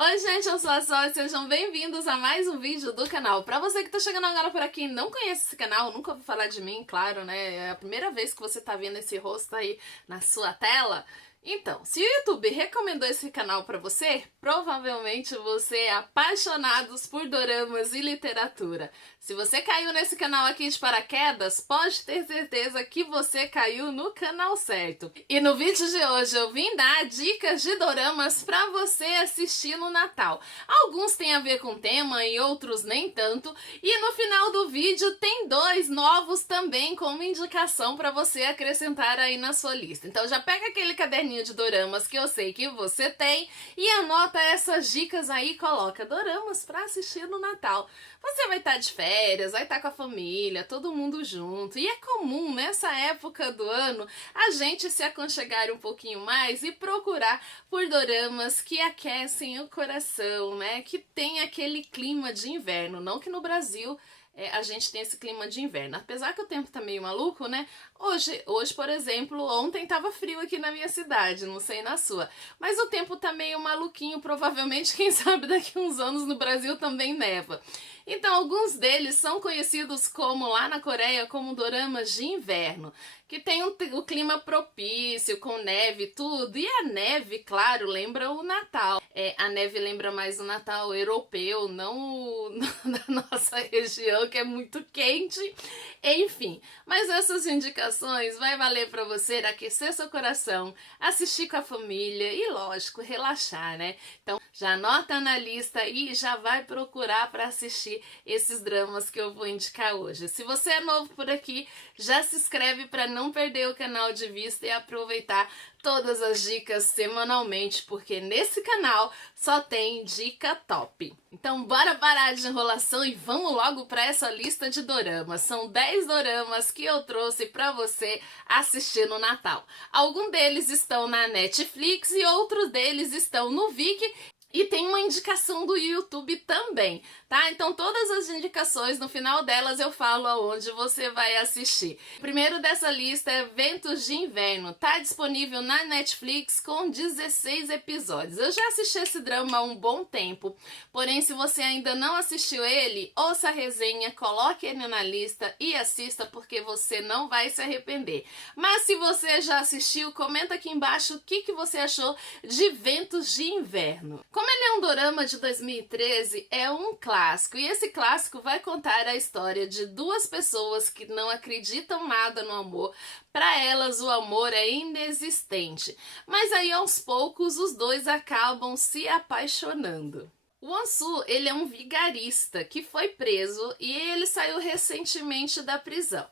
Oi gente, eu sou a Sol e sejam bem-vindos a mais um vídeo do canal. Pra você que tá chegando agora por aqui e não conhece esse canal, nunca ouviu falar de mim, claro, né? É a primeira vez que você tá vendo esse rosto aí na sua tela. Então, se o YouTube recomendou esse canal pra você, provavelmente você é apaixonado por doramas e literatura. Se você caiu nesse canal aqui de paraquedas, pode ter certeza que você caiu no canal certo. E no vídeo de hoje eu vim dar dicas de doramas pra você assistir no Natal. Alguns têm a ver com o tema e outros nem tanto. E no final do vídeo tem dois novos também como indicação pra você acrescentar aí na sua lista. Então já pega aquele caderninho de doramas que eu sei que você tem e anota essas dicas aí e coloca doramas pra assistir no Natal. Você vai estar de férias, vai estar com a família, todo mundo junto. E é comum nessa época do ano a gente se aconchegar um pouquinho mais e procurar por doramas que aquecem o coração, né? Que tem aquele clima de inverno. Não que no Brasil a gente tem esse clima de inverno. Apesar que o tempo tá meio maluco, né? Hoje, por exemplo, ontem tava frio aqui na minha cidade, não sei na sua. Mas o tempo tá meio maluquinho, provavelmente, quem sabe daqui a uns anos no Brasil também neva. Então, alguns deles são conhecidos como, lá na Coreia, como doramas de inverno, que tem o clima propício, com neve e tudo. E a neve, claro, lembra o Natal. A neve lembra mais o Natal europeu, não o da nossa região, que é muito quente. Enfim, mas essas indicações vai valer para você aquecer seu coração, assistir com a família e, lógico, relaxar, né? Então, já anota na lista e já vai procurar para assistir esses dramas que eu vou indicar hoje. Se você é novo por aqui, já se inscreve para não perder o canal de vista e aproveitar todas as dicas semanalmente, porque nesse canal só tem dica top. Então bora parar de enrolação e vamos logo para essa lista de doramas. São 10 doramas que eu trouxe para você assistir no Natal. Alguns deles estão na Netflix e outros deles estão no Viki. E tem uma indicação do YouTube também, tá? Então todas as indicações, no final delas eu falo aonde você vai assistir. O primeiro dessa lista é Ventos de Inverno, tá disponível na Netflix com 16 episódios. Eu já assisti esse drama há um bom tempo, porém se você ainda não assistiu ele, ouça a resenha, coloque ele na lista e assista porque você não vai se arrepender. Mas se você já assistiu, comenta aqui embaixo o que você achou de Ventos de Inverno. Como ele é um dorama de 2013, é um clássico, e esse clássico vai contar a história de duas pessoas que não acreditam nada no amor. Para elas o amor é inexistente, mas aí aos poucos os dois acabam se apaixonando. O Won-soo, ele é um vigarista que foi preso e ele saiu recentemente da prisão.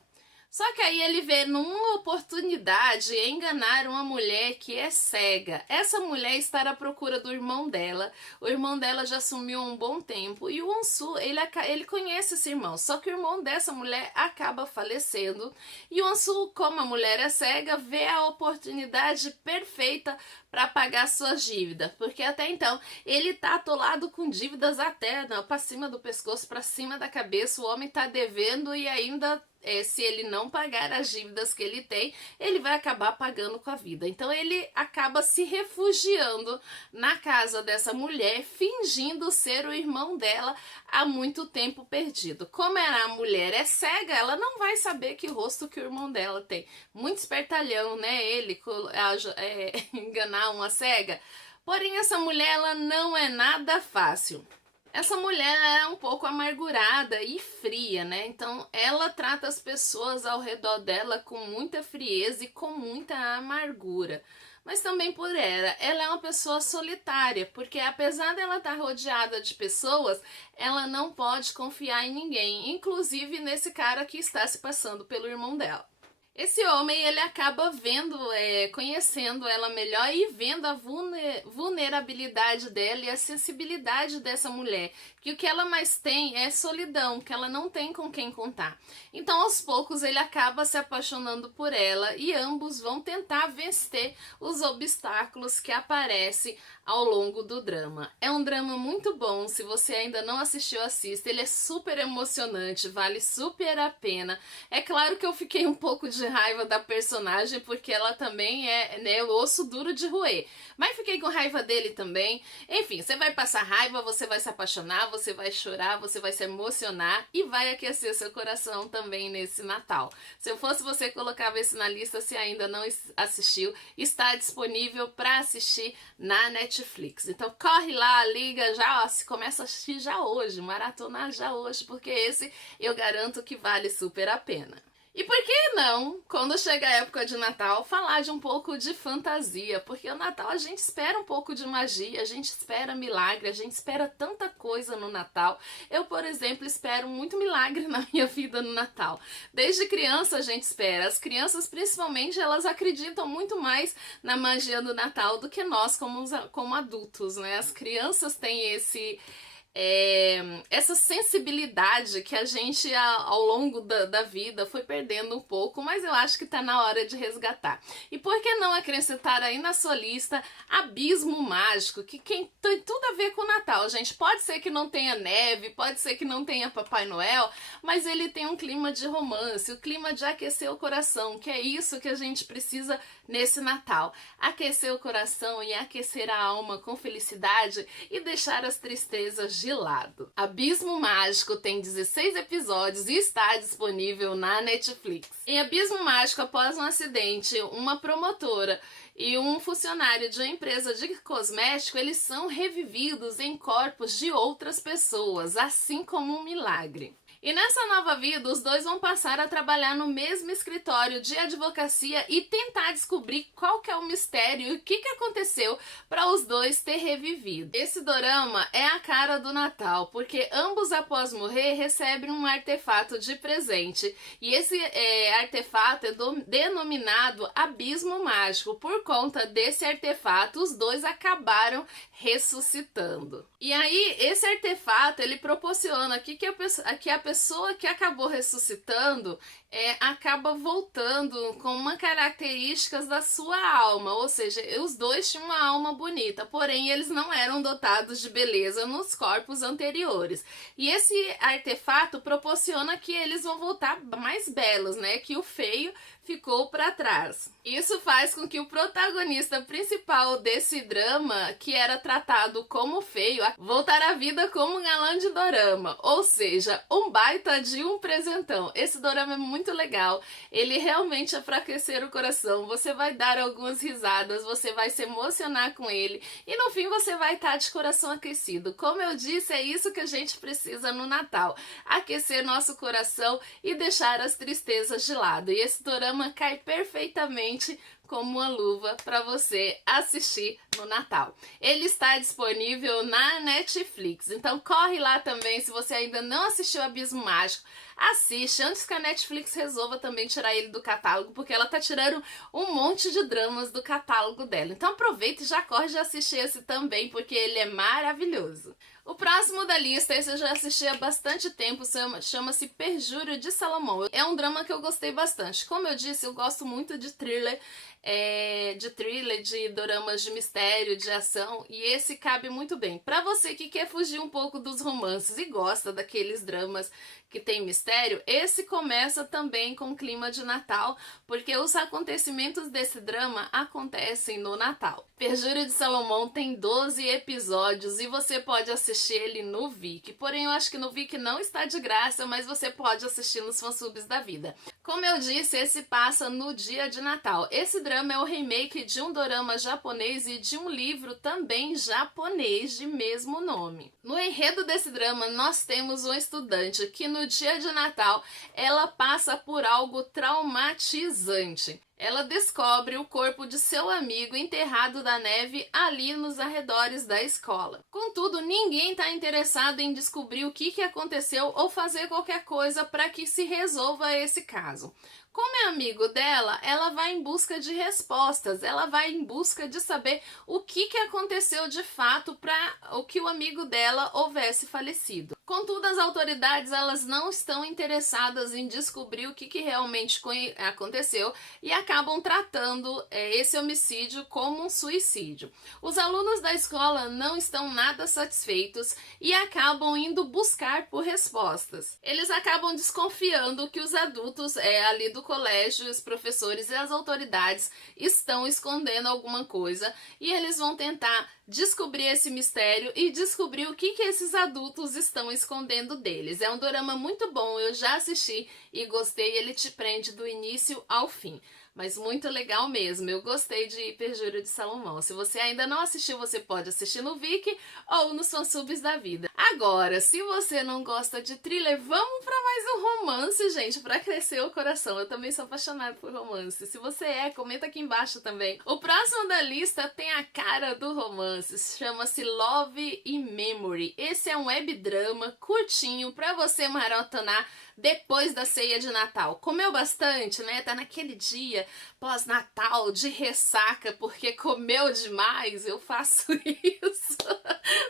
Só que aí ele vê numa oportunidade enganar uma mulher que é cega. Essa mulher está à procura do irmão dela. O irmão dela já sumiu há um bom tempo. E o Won-soo, ele conhece esse irmão. Só que o irmão dessa mulher acaba falecendo. E o Won-soo, como a mulher é cega, vê a oportunidade perfeita para pagar suas dívidas. Porque até então ele tá atolado com dívidas até para cima do pescoço, para cima da cabeça. O homem tá devendo e ainda... se ele não pagar as dívidas que ele tem, ele vai acabar pagando com a vida. Então ele acaba se refugiando na casa dessa mulher, fingindo ser o irmão dela há muito tempo perdido. Como a mulher é cega, ela não vai saber que rosto que o irmão dela tem. Muito espertalhão, né? Ele enganar uma cega. Porém, essa mulher ela não é nada fácil. Essa mulher é um pouco amargurada e fria, né? Então ela trata as pessoas ao redor dela com muita frieza e com muita amargura. Mas também por ela é uma pessoa solitária, porque apesar dela estar rodeada de pessoas, ela não pode confiar em ninguém, inclusive nesse cara que está se passando pelo irmão dela. Esse homem, ele acaba conhecendo ela melhor e vendo a vulnerabilidade dela e a sensibilidade dessa mulher, que o que ela mais tem é solidão, que ela não tem com quem contar. Então, aos poucos, ele acaba se apaixonando por ela e ambos vão tentar vencer os obstáculos que aparecem ao longo do drama. É um drama muito bom, se você ainda não assistiu, assista. Ele é super emocionante, vale super a pena. É claro que eu fiquei um pouco de de raiva da personagem, porque ela também é, né, o osso duro de roer. Mas fiquei com raiva dele também. Enfim, você vai passar raiva, você vai se apaixonar, você vai chorar, você vai se emocionar e vai aquecer seu coração também nesse Natal. Se eu fosse você, colocava esse na lista. Se ainda não assistiu, está disponível para assistir na Netflix. Então corre lá, liga já, ó, se começa a assistir já hoje, maratonar já hoje, porque esse eu garanto que vale super a pena. E por que não, quando chega a época de Natal, falar de um pouco de fantasia? Porque o Natal a gente espera um pouco de magia, a gente espera milagre, a gente espera tanta coisa no Natal. Eu, por exemplo, espero muito milagre na minha vida no Natal. Desde criança a gente espera. As crianças, principalmente, elas acreditam muito mais na magia do Natal do que nós como adultos, né? As crianças têm essa sensibilidade que a gente ao longo da vida foi perdendo um pouco, mas eu acho que tá na hora de resgatar. E por que não acrescentar aí na sua lista Abismo Mágico, que tem tudo a ver com o Natal, gente. Pode ser que não tenha neve, pode ser que não tenha Papai Noel, mas ele tem um clima de romance, o clima de aquecer o coração, que é isso que a gente precisa nesse Natal. Aquecer o coração e aquecer a alma com felicidade e deixar as tristezas de lado. Abismo Mágico tem 16 episódios e está disponível na Netflix. Em Abismo Mágico, após um acidente, uma promotora e um funcionário de uma empresa de cosmético, eles são revividos em corpos de outras pessoas, assim como um milagre. E nessa nova vida, os dois vão passar a trabalhar no mesmo escritório de advocacia e tentar descobrir qual que é o mistério e o que aconteceu para os dois ter revivido. Esse dorama é a cara do Natal, porque ambos, após morrer, recebem um artefato de presente. E esse artefato é denominado Abismo Mágico. Por conta desse artefato, os dois acabaram ressuscitando. E aí, esse artefato, ele proporciona que a pessoa que acabou ressuscitando acaba voltando com uma características da sua alma, ou seja, os dois tinham uma alma bonita, porém eles não eram dotados de beleza nos corpos anteriores. E esse artefato proporciona que eles vão voltar mais belos, né? Que o feio ficou para trás. Isso faz com que o protagonista principal desse drama, que era tratado como feio, voltar à vida como um galã de dorama, ou seja, um baita de um presentão. Esse dorama é muito legal, ele realmente é para aquecer o coração, você vai dar algumas risadas, você vai se emocionar com ele e no fim você vai estar de coração aquecido. Como eu disse, é isso que a gente precisa no Natal, aquecer nosso coração e deixar as tristezas de lado. E esse dorama cai perfeitamente como uma luva para você assistir no Natal. Ele está disponível na Netflix, então corre lá também. Se você ainda não assistiu Abismo Mágico, assiste antes que a Netflix resolva também tirar ele do catálogo, porque ela tá tirando um monte de dramas do catálogo dela. Então aproveita e já corre de assistir esse também, porque ele é maravilhoso. O próximo da lista, esse eu já assisti há bastante tempo, chama-se Perjúrio de Salomão. É um drama que eu gostei bastante. Como eu disse, eu gosto muito de thriller, de doramas de mistério, de ação, e esse cabe muito bem. Pra você que quer fugir um pouco dos romances e gosta daqueles dramas que tem mistério, esse começa também com clima de Natal, porque os acontecimentos desse drama acontecem no Natal. Perjúrio de Salomão tem 12 episódios e você pode assistir ele no Viki, porém eu acho que no Viki não está de graça, mas você pode assistir nos fansubs da vida. Como eu disse, esse passa no dia de Natal. Esse drama é o remake de um dorama japonês e de um livro também japonês de mesmo nome. No enredo desse drama, nós temos uma estudante que no dia de Natal ela passa por algo traumatizante. Ela descobre o corpo de seu amigo enterrado na neve ali nos arredores da escola. Contudo, ninguém está interessado em descobrir o que aconteceu ou fazer qualquer coisa para que se resolva esse caso. Como é amigo dela, ela vai em busca de respostas, ela vai em busca de saber o que aconteceu de fato para o que o amigo dela houvesse falecido. Contudo, as autoridades elas não estão interessadas em descobrir o que realmente aconteceu e acabam tratando esse homicídio como um suicídio. Os alunos da escola não estão nada satisfeitos e acabam indo buscar por respostas. Eles acabam desconfiando que os adultos ali do colégio, os professores e as autoridades estão escondendo alguma coisa e eles vão tentar descobrir esse mistério e descobrir o que esses adultos estão escondendo deles. É um dorama muito bom, eu já assisti e gostei, ele te prende do início ao fim. Mas muito legal mesmo, eu gostei de Perjúrio de Salomão. Se você ainda não assistiu, você pode assistir no Viki ou nos fansubs da vida. Agora, se você não gosta de thriller, vamos para mais um romance, gente, para crescer o coração. Eu também sou apaixonada por romance. Se você comenta aqui embaixo também. O próximo da lista tem a cara do romance, chama-se Love in Memory. Esse é um webdrama curtinho para você maratonar depois da ceia de Natal. Comeu bastante, né? Tá naquele dia pós-Natal de ressaca porque comeu demais. Eu faço isso.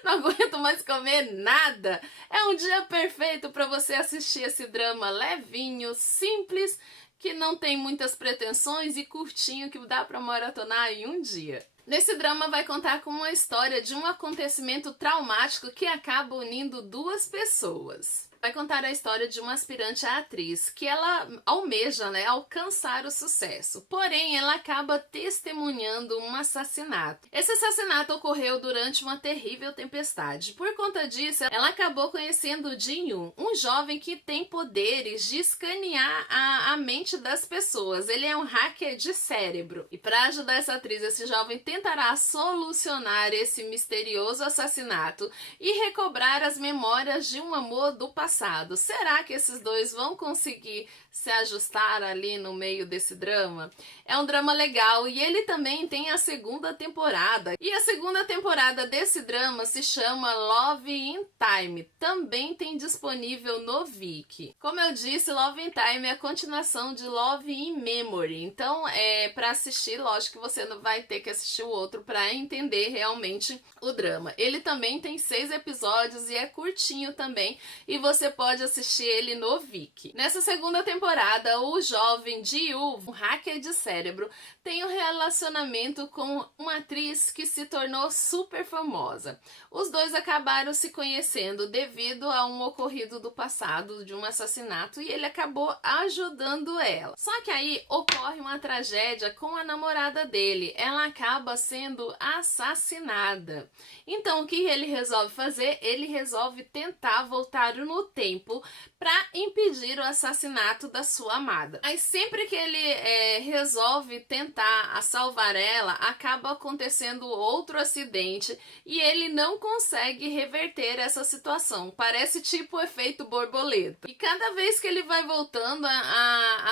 Não aguento mais comer nada. É um dia perfeito para você assistir esse drama levinho, simples, que não tem muitas pretensões e curtinho que dá para maratonar em um dia. Nesse drama vai contar com uma história de um acontecimento traumático que acaba unindo duas pessoas. Vai contar a história de uma aspirante à atriz que ela almeja, alcançar o sucesso. Porém, ela acaba testemunhando um assassinato. Esse assassinato ocorreu durante uma terrível tempestade. Por conta disso, ela acabou conhecendo Jin-Yoon, um jovem que tem poderes de escanear a mente das pessoas. Ele é um hacker de cérebro. E para ajudar essa atriz, esse jovem tentará solucionar esse misterioso assassinato e recobrar as memórias de um amor do passado. Será que esses dois vão conseguir se ajustar ali no meio desse drama? É um drama legal e ele também tem a segunda temporada. E a segunda temporada desse drama se chama Love in Time. Também tem disponível no Viki. Como eu disse, Love in Time é a continuação de Love in Memory. Então, para assistir, lógico que você não vai ter que assistir o outro para entender realmente o drama. Ele também tem 6 episódios e é curtinho também. E você pode assistir ele no Viki. Nessa segunda temporada, o jovem Ji-Woo, um hacker de cérebro, tem um relacionamento com uma atriz que se tornou super famosa. Os dois acabaram se conhecendo devido a um ocorrido do passado, de um assassinato, e ele acabou ajudando ela. Só que aí ocorre uma tragédia com a namorada dele. Ela acaba sendo assassinada. Então, o que ele resolve fazer? Ele resolve tentar voltar no tempo para impedir o assassinato da sua amada. Aí sempre que ele resolve tentar salvar ela, acaba acontecendo outro acidente e ele não consegue reverter essa situação. Parece tipo o efeito borboleta. E cada vez que ele vai voltando,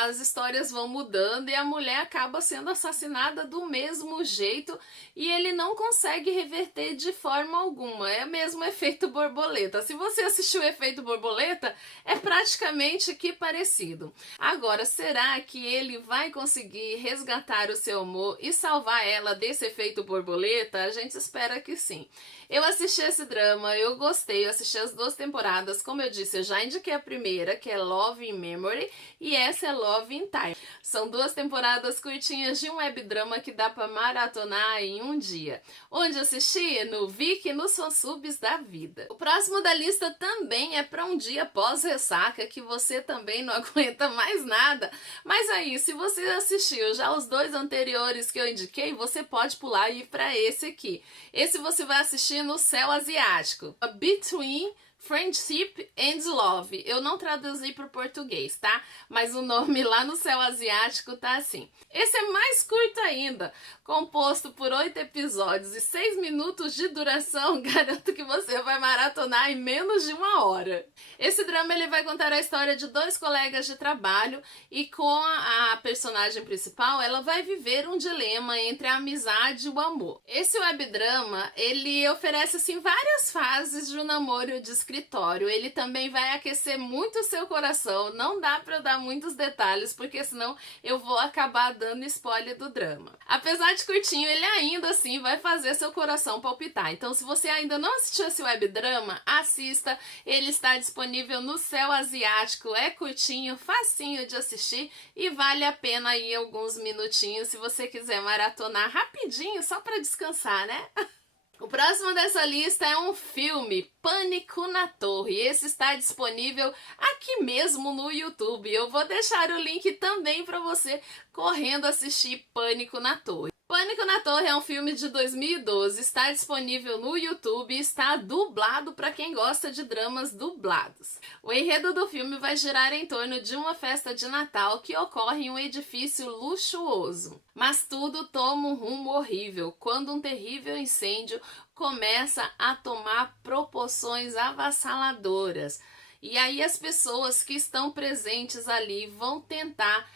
as histórias vão mudando e a mulher acaba sendo assassinada do mesmo jeito e ele não consegue reverter de forma alguma. É mesmo o efeito borboleta. Se você assistiu o efeito borboleta, é praticamente que parecido. Agora, será que ele vai conseguir resgatar o seu amor e salvar ela desse efeito borboleta? A gente espera que sim. Eu assisti esse drama, eu gostei, eu assisti as 2 temporadas, como eu disse, eu já indiquei a primeira, que é Love in Memory, e essa é Love in Time. São 2 temporadas curtinhas de um webdrama que dá pra maratonar em um dia. Onde assistir? No Viki e nos fansubs da vida. O próximo da lista também é para um dia pós-ressaca, que você também não aguenta mais nada. Mas aí, se você assistiu já os 2 anteriores que eu indiquei, você pode pular e ir para esse aqui. Esse você vai assistir no Céu Asiático. Between Friendship and Love. Eu não traduzi para o português, tá? Mas o nome lá no Céu Asiático tá assim. Esse é mais curto ainda, composto por 8 episódios e 6 minutos de duração. Garanto que você vai maratonar em menos de 1 hora. Esse drama ele vai contar a história de 2 colegas de trabalho e com a personagem principal, ela vai viver um dilema entre a amizade e o amor. Esse webdrama, ele oferece assim várias fases de um namoro discreto escritório. Ele também vai aquecer muito o seu coração. Não dá pra eu dar muitos detalhes, porque senão eu vou acabar dando spoiler do drama. Apesar de curtinho, ele ainda assim vai fazer seu coração palpitar. Então, se você ainda não assistiu esse webdrama, assista. Ele está disponível no Céu Asiático. É curtinho, facinho de assistir e vale a pena aí alguns minutinhos se você quiser maratonar rapidinho, só para descansar, né? O próximo dessa lista é um filme, Pânico na Torre. Esse está disponível aqui mesmo no YouTube. Eu vou deixar o link também para você correndo assistir Pânico na Torre. Pânico na Torre é um filme de 2012, está disponível no YouTube e está dublado para quem gosta de dramas dublados. O enredo do filme vai girar em torno de uma festa de Natal que ocorre em um edifício luxuoso. Mas tudo toma um rumo horrível quando um terrível incêndio começa a tomar proporções avassaladoras. E aí as pessoas que estão presentes ali vão tentar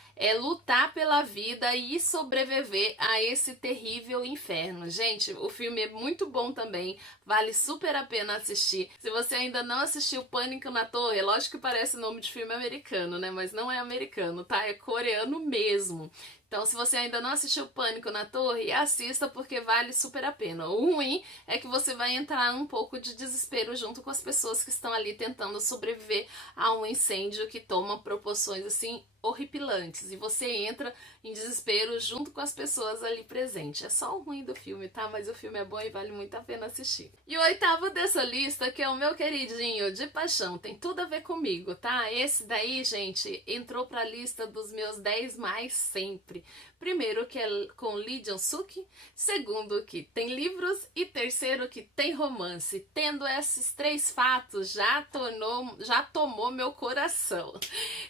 lutar pela vida e sobreviver a esse terrível inferno. Gente, o filme é muito bom também, vale super a pena assistir. Se você ainda não assistiu Pânico na Torre, é lógico que parece nome de filme americano, né? Mas não é americano, tá? É coreano mesmo. Então, se você ainda não assistiu Pânico na Torre, assista porque vale super a pena. O ruim é que você vai entrar um pouco de desespero junto com as pessoas que estão ali tentando sobreviver a um incêndio que toma proporções assim horripilantes. E você entra em desespero junto com as pessoas ali presentes. É só o ruim do filme, tá? Mas o filme é bom e vale muito a pena assistir. E o oitavo dessa lista, que é o meu queridinho de paixão, tem tudo a ver comigo, tá? Esse daí, gente, entrou pra lista dos meus 10 mais sempre. Primeiro, que é com Lee Jong-suk, segundo, que tem livros e terceiro, que tem romance. Tendo esses três fatos, já tomou meu coração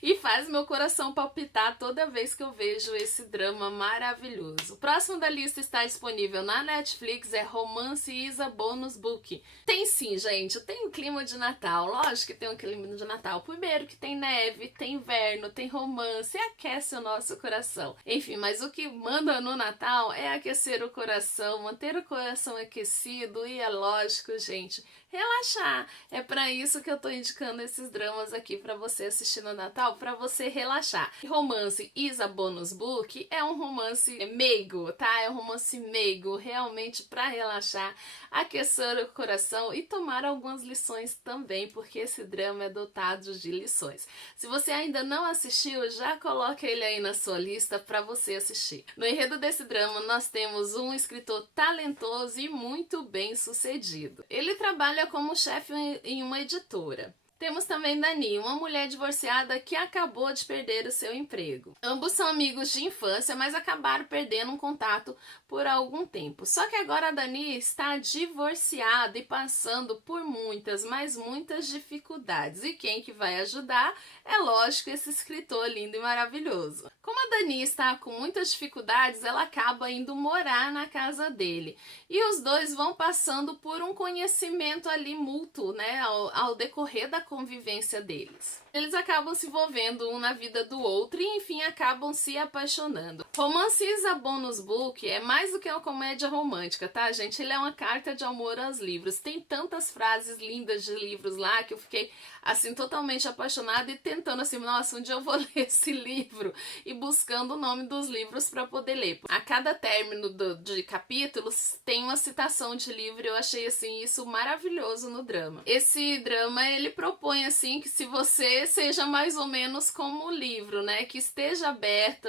e faz meu coração palpitar toda vez que eu vejo esse drama maravilhoso. O próximo da lista está disponível na Netflix, é Romance Isa Bonus Book. Tem sim, gente, tem um clima de Natal, lógico que tem um clima de Natal. Primeiro que tem neve, tem inverno, tem romance, aquece o nosso coração. Enfim, mas o que manda no Natal é aquecer o coração, manter o coração aquecido e é lógico, gente, relaxar. É para isso que eu tô indicando esses dramas aqui para você assistir no Natal, para você relaxar. Romance Isa Bonus Book é um romance meigo, tá? É um romance meigo, realmente para relaxar, aquecer o coração e tomar algumas lições também, porque esse drama é dotado de lições. Se você ainda não assistiu, já coloca ele aí na sua lista para você assistir. No enredo desse drama, nós temos um escritor talentoso e muito bem sucedido. Ele trabalha como chefe em uma editora. Temos também Dani, uma mulher divorciada que acabou de perder o seu emprego. Ambos são amigos de infância, mas acabaram perdendo um contato por algum tempo. Só que agora a Dani está divorciada e passando por muitas, mas muitas dificuldades. E quem que vai ajudar? É lógico, esse escritor lindo e maravilhoso. Como a Dani está com muitas dificuldades, ela acaba indo morar na casa dele. E os dois vão passando por um conhecimento ali mútuo, né, ao decorrer da convivência deles. Eles acabam se envolvendo um na vida do outro e, enfim, acabam se apaixonando. Romance Isa Bonus Book é mais do que uma comédia romântica, tá, gente? Ele é uma carta de amor aos livros. Tem tantas frases lindas de livros lá que eu fiquei, assim, totalmente apaixonada e tentando, assim, nossa, um dia eu vou ler esse livro e buscando o nome dos livros para poder ler. A cada término de capítulos tem uma citação de livro e eu achei, assim, isso maravilhoso no drama. Esse drama, ele propõe, assim, que se você seja mais ou menos como o livro, né? Que esteja aberto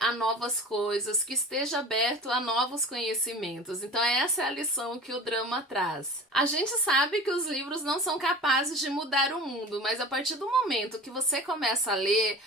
a novas coisas, que esteja aberto a novos conhecimentos. Então essa é a lição que o drama traz. A gente sabe que os livros não são capazes de mudar o mundo, mas a partir do momento que você começa a ler,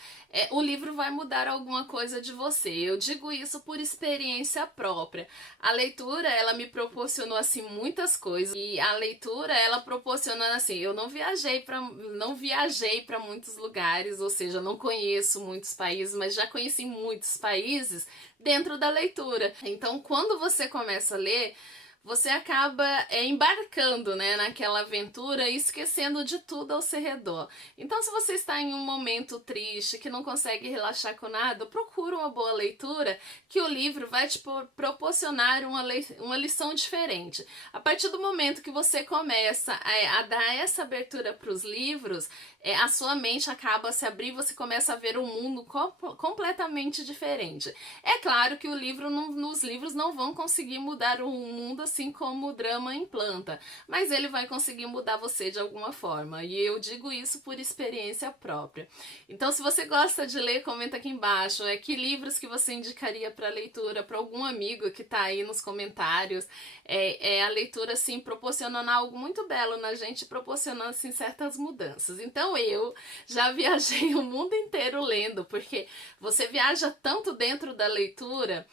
o livro vai mudar alguma coisa de você. Eu digo isso por experiência própria. A leitura, ela me proporcionou, assim, muitas coisas. E a leitura, ela proporciona, assim, eu não viajei para muitos lugares, ou seja, não conheço muitos países, mas já conheci muitos países dentro da leitura. Então, quando você começa a ler, você acaba embarcando, né, naquela aventura e esquecendo de tudo ao seu redor. Então, se você está em um momento triste, que não consegue relaxar com nada, procura uma boa leitura, que o livro vai te proporcionar uma lição diferente. A partir do momento que você começa a dar essa abertura para os livros, a sua mente acaba a se abrir e você começa a ver um mundo completamente diferente. É claro que os livros não vão conseguir mudar o mundo assim como o drama implanta, mas ele vai conseguir mudar você de alguma forma, e eu digo isso por experiência própria. Então, se você gosta de ler, comenta aqui embaixo que livros que você indicaria para leitura para algum amigo que tá aí nos comentários. A leitura assim proporcionando algo muito belo na gente, proporcionando assim certas mudanças. Então eu já viajei o mundo inteiro lendo, porque você viaja tanto dentro da leitura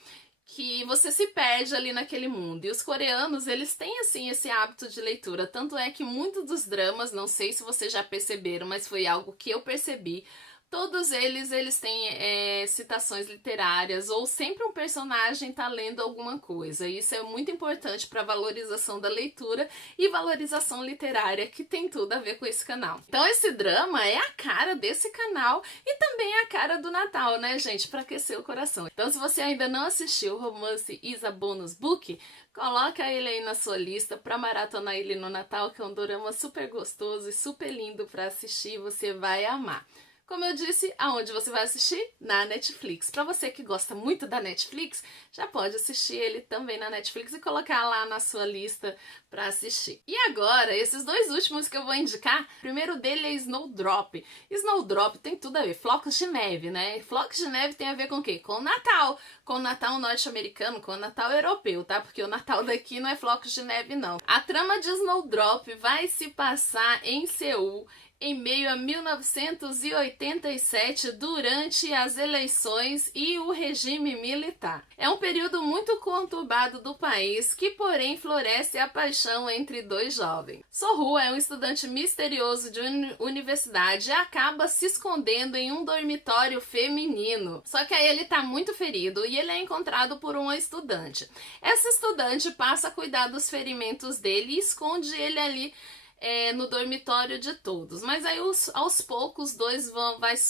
que você se perde ali naquele mundo. E os coreanos, eles têm assim esse hábito de leitura, tanto é que muitos dos dramas, não sei se vocês já perceberam, mas foi algo que eu percebi, todos eles têm citações literárias, ou sempre um personagem tá lendo alguma coisa. Isso é muito importante para valorização da leitura e valorização literária, que tem tudo a ver com esse canal. Então esse drama é a cara desse canal e também é a cara do Natal, né, gente? Para aquecer o coração. Então, se você ainda não assistiu o Romance is a Bonus Book, coloca ele aí na sua lista para maratonar ele no Natal, que é um dorama super gostoso e super lindo para assistir, você vai amar. Como eu disse, aonde você vai assistir? Na Netflix. Para você que gosta muito da Netflix, já pode assistir ele também na Netflix e colocar lá na sua lista para assistir. E agora, esses dois últimos que eu vou indicar, o primeiro dele é Snowdrop. Snowdrop tem tudo a ver, flocos de neve, né? Flocos de neve tem a ver com o quê? Com o Natal. Com o Natal norte-americano, com o Natal europeu, tá? Porque o Natal daqui não é flocos de neve, não. A trama de Snowdrop vai se passar em Seul, em meio a 1987, durante as eleições e o regime militar. É um período muito conturbado do país, que porém floresce a paixão entre dois jovens. Sohu é um estudante misterioso de universidade e acaba se escondendo em um dormitório feminino. Só que aí ele tá muito ferido e ele é encontrado por uma estudante. Essa estudante passa a cuidar dos ferimentos dele e esconde ele ali no dormitório de todos. Mas aí aos poucos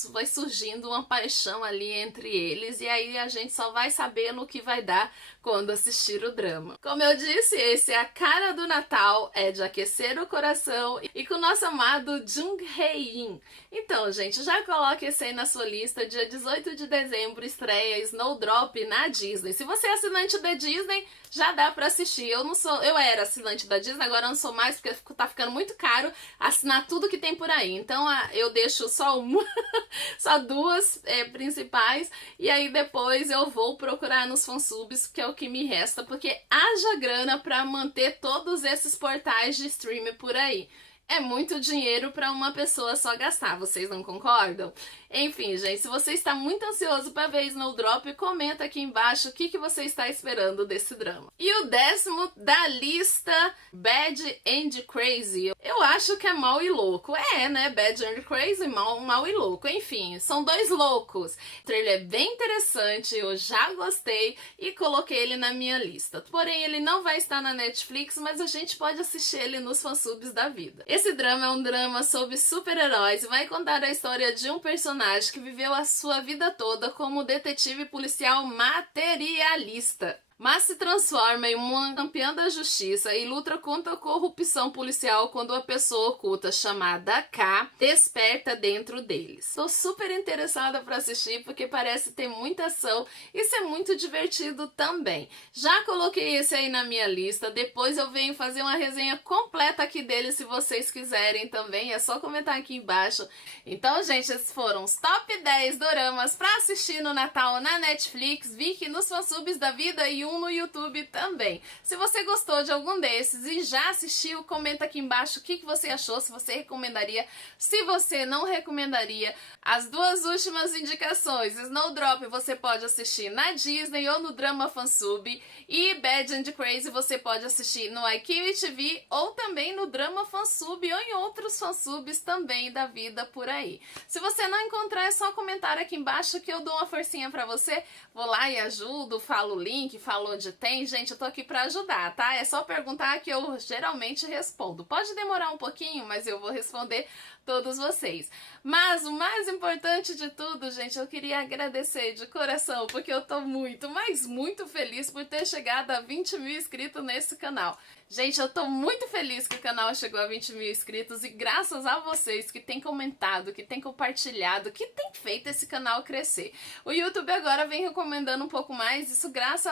vai surgindo uma paixão ali entre eles, e aí a gente só vai saber no que vai dar quando assistir o drama. Como eu disse, esse é a cara do Natal, é de aquecer o coração, e com o nosso amado Jung Hae-in. Então, gente, já coloque esse aí na sua lista. Dia 18 de dezembro estreia Snowdrop na Disney. Se você é assinante da Disney, já dá pra assistir. Eu era assinante da Disney, agora eu não sou mais, porque tá ficando muito caro assinar tudo que tem por aí. Então eu deixo só uma, só duas principais, e aí depois eu vou procurar nos fansubs, que é o que me resta, porque haja grana pra manter todos esses portais de streaming por aí. É muito dinheiro para uma pessoa só gastar, vocês não concordam? Enfim, gente, se você está muito ansioso para ver Snowdrop, comenta aqui embaixo o que você está esperando desse drama. E o 10º da lista, Bad and Crazy. Eu acho que é mal e louco. Né? Bad and Crazy, mal e louco. Enfim, são dois loucos. O trailer é bem interessante, eu já gostei e coloquei ele na minha lista. Porém, ele não vai estar na Netflix, mas a gente pode assistir ele nos fansubs da vida. Esse drama é um drama sobre super-heróis e vai contar a história de um personagem que viveu a sua vida toda como detetive policial materialista, mas se transforma em uma campeã da justiça e luta contra a corrupção policial quando a pessoa oculta, chamada K, desperta dentro deles. Tô super interessada para assistir, porque parece ter muita ação e ser muito divertido também. Já coloquei esse aí na minha lista, depois eu venho fazer uma resenha completa aqui dele, se vocês quiserem também, é só comentar aqui embaixo. Então, gente, esses foram os top 10 doramas para assistir no Natal na Netflix, Viki nos fansubs da vida e no YouTube também. Se você gostou de algum desses e já assistiu, comenta aqui embaixo o que você achou, se você recomendaria, se você não recomendaria. As duas últimas indicações, Snowdrop você pode assistir na Disney ou no Drama Fansub, e Bad and Crazy você pode assistir no iQIWI TV ou também no Drama Fansub ou em outros fansubs também da vida por aí. Se você não encontrar, é só comentar aqui embaixo que eu dou uma forcinha pra você, vou lá e ajudo, falo o link, falo fala onde tem, gente, eu tô aqui pra ajudar, tá? É só perguntar que eu geralmente respondo. Pode demorar um pouquinho, mas eu vou responder todos vocês. Mas o mais importante de tudo, gente, eu queria agradecer de coração, porque eu tô muito, mas muito feliz por ter chegado a 20 mil inscritos nesse canal. Gente, eu tô muito feliz que o canal chegou a 20 mil inscritos e graças a vocês que têm comentado, que têm compartilhado, que têm feito esse canal crescer. O YouTube agora vem recomendando um pouco mais, isso graças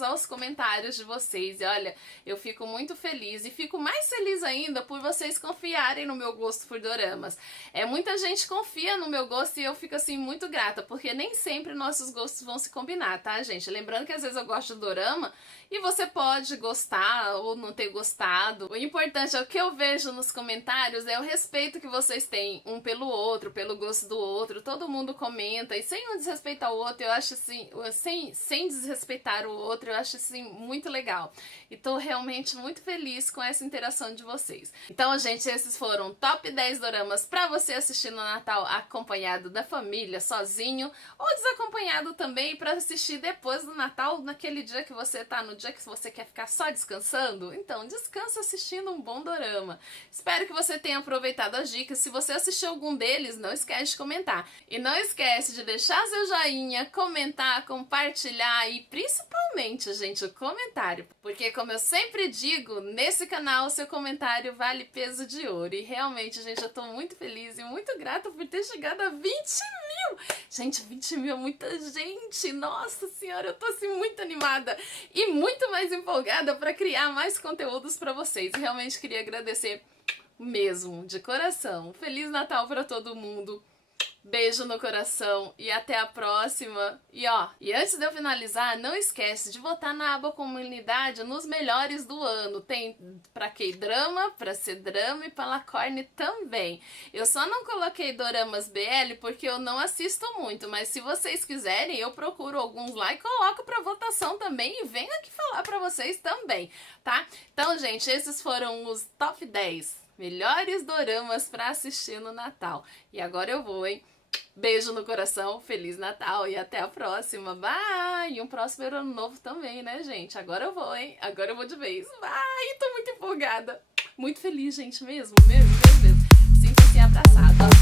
aos comentários de vocês. E olha, eu fico muito feliz e fico mais feliz ainda por vocês confiarem no meu gosto por doramas. Muita gente confia no meu gosto e eu fico assim muito grata, porque nem sempre nossos gostos vão se combinar, tá, gente? Lembrando que às vezes eu gosto de dorama e você pode gostar ou não ter gostado. O importante é o que eu vejo nos comentários, é o respeito que vocês têm um pelo outro, pelo gosto do outro. Todo mundo comenta e sem um desrespeitar o outro, eu acho assim, sem desrespeitar o outro, eu acho assim muito legal. E tô realmente muito feliz com essa interação de vocês. Então, gente, esses foram top 10 doramas pra você assistir no Natal acompanhado da família, sozinho ou desacompanhado também pra assistir depois do Natal, naquele dia que você tá no dia que você quer ficar só descansando. Então, descansa assistindo um bom dorama. Espero que você tenha aproveitado as dicas. Se você assistiu algum deles, não esquece de comentar. E não esquece de deixar seu joinha, comentar, compartilhar e principalmente, gente, o comentário. Porque, como eu sempre digo, nesse canal, seu comentário vale peso de ouro. E realmente, gente, eu tô muito feliz e muito grata por ter chegado a 20 mil. Gente, 20 mil é muita gente. Nossa senhora, eu tô assim muito animada e muito mais empolgada para criar mais conteúdos para vocês. Realmente queria agradecer mesmo, de coração. Feliz Natal para todo mundo. Beijo no coração e até a próxima. E antes de eu finalizar, não esquece de votar na aba comunidade nos melhores do ano. Tem pra K-drama, pra C-drama e pra Lacorne também. Eu só não coloquei doramas BL porque eu não assisto muito, mas se vocês quiserem, eu procuro alguns lá e coloco pra votação também e venho aqui falar pra vocês também, tá? Então, gente, esses foram os top 10 melhores doramas pra assistir no Natal. E agora eu vou, hein? Beijo no coração, Feliz Natal e até a próxima. Bye! E um próximo ano novo também, né, gente? Agora eu vou, hein? Agora eu vou de vez. Bye! Tô muito empolgada. Muito feliz, gente, mesmo. Sinto-se abraçada.